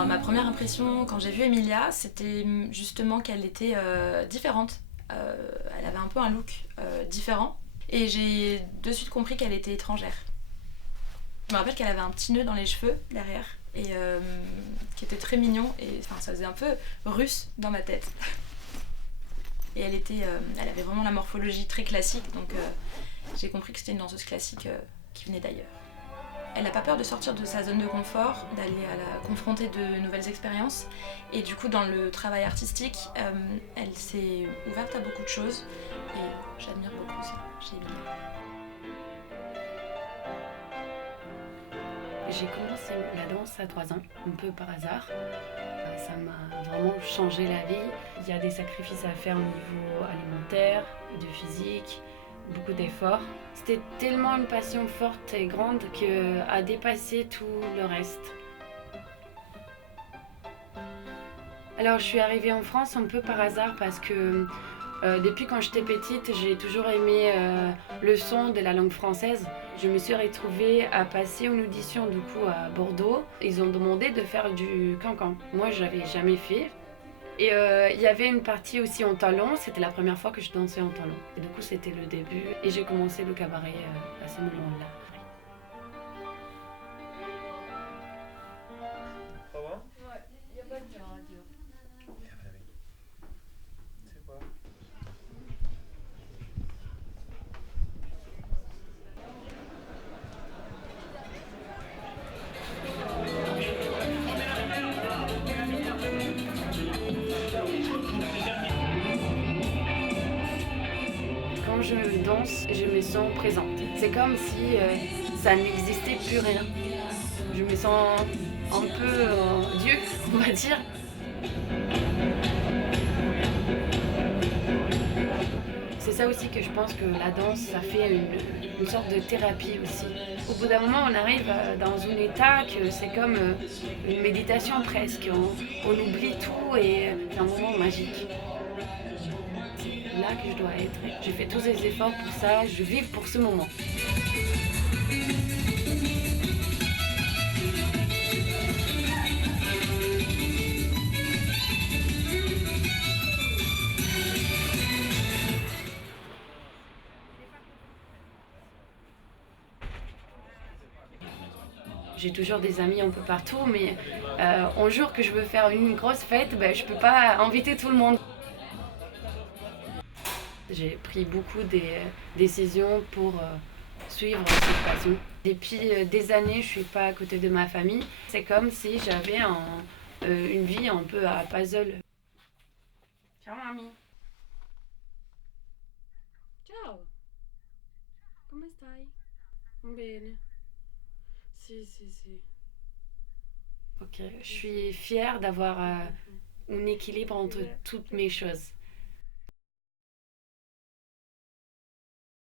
Alors ma première impression quand j'ai vu Emilia, c'était justement qu'elle était différente. Elle avait un peu un look différent et j'ai de suite compris qu'elle était étrangère. Je me rappelle qu'elle avait un petit nœud dans les cheveux derrière et qui était très mignon et enfin, ça faisait un peu russe dans ma tête. Et elle avait vraiment la morphologie très classique, donc j'ai compris que c'était une danseuse classique qui venait d'ailleurs. Elle n'a pas peur de sortir de sa zone de confort, d'aller à la confronter de nouvelles expériences. Et du coup, dans le travail artistique, elle s'est ouverte à beaucoup de choses. Et j'admire beaucoup ça chez Emilia. J'ai commencé la danse à 3 ans, un peu par hasard. Ça m'a vraiment changé la vie. Il y a des sacrifices à faire au niveau alimentaire, de physique, beaucoup d'efforts. C'était tellement une passion forte et grande qu'à dépasser tout le reste. Alors je suis arrivée en France un peu par hasard parce que depuis quand j'étais petite, j'ai toujours aimé le son de la langue française. Je me suis retrouvée à passer une audition du coup à Bordeaux. Ils ont demandé de faire du cancan. Moi, je n'avais jamais fait. Et il y avait une partie aussi en talons. C'était la première fois que je dansais en talons. Et du coup, c'était le début. Et j'ai commencé le cabaret à ce moment-là. Ça va? Ouais, il n'y a pas de radio. C'est quoi? Quand je danse, je me sens présente. C'est comme si ça n'existait plus rien. Je me sens un peu Dieu, on va dire. C'est ça aussi que je pense que la danse, ça fait une sorte de thérapie aussi. Au bout d'un moment, on arrive dans un état que c'est comme une méditation presque. On oublie tout et c'est un moment magique. C'est là que je dois être. Je fais tous les efforts pour ça, je vis pour ce moment. J'ai toujours des amis un peu partout, mais un jour que je veux faire une grosse fête, ben, je ne peux pas inviter tout le monde. J'ai pris beaucoup de décisions pour suivre cette passion. Depuis des années, je ne suis pas à côté de ma famille. C'est comme si j'avais une vie un peu à puzzle. Ciao, mamie. Ciao. Come stai? Bene. Si, si, si. Ok, je suis fière d'avoir un équilibre entre toutes mes choses.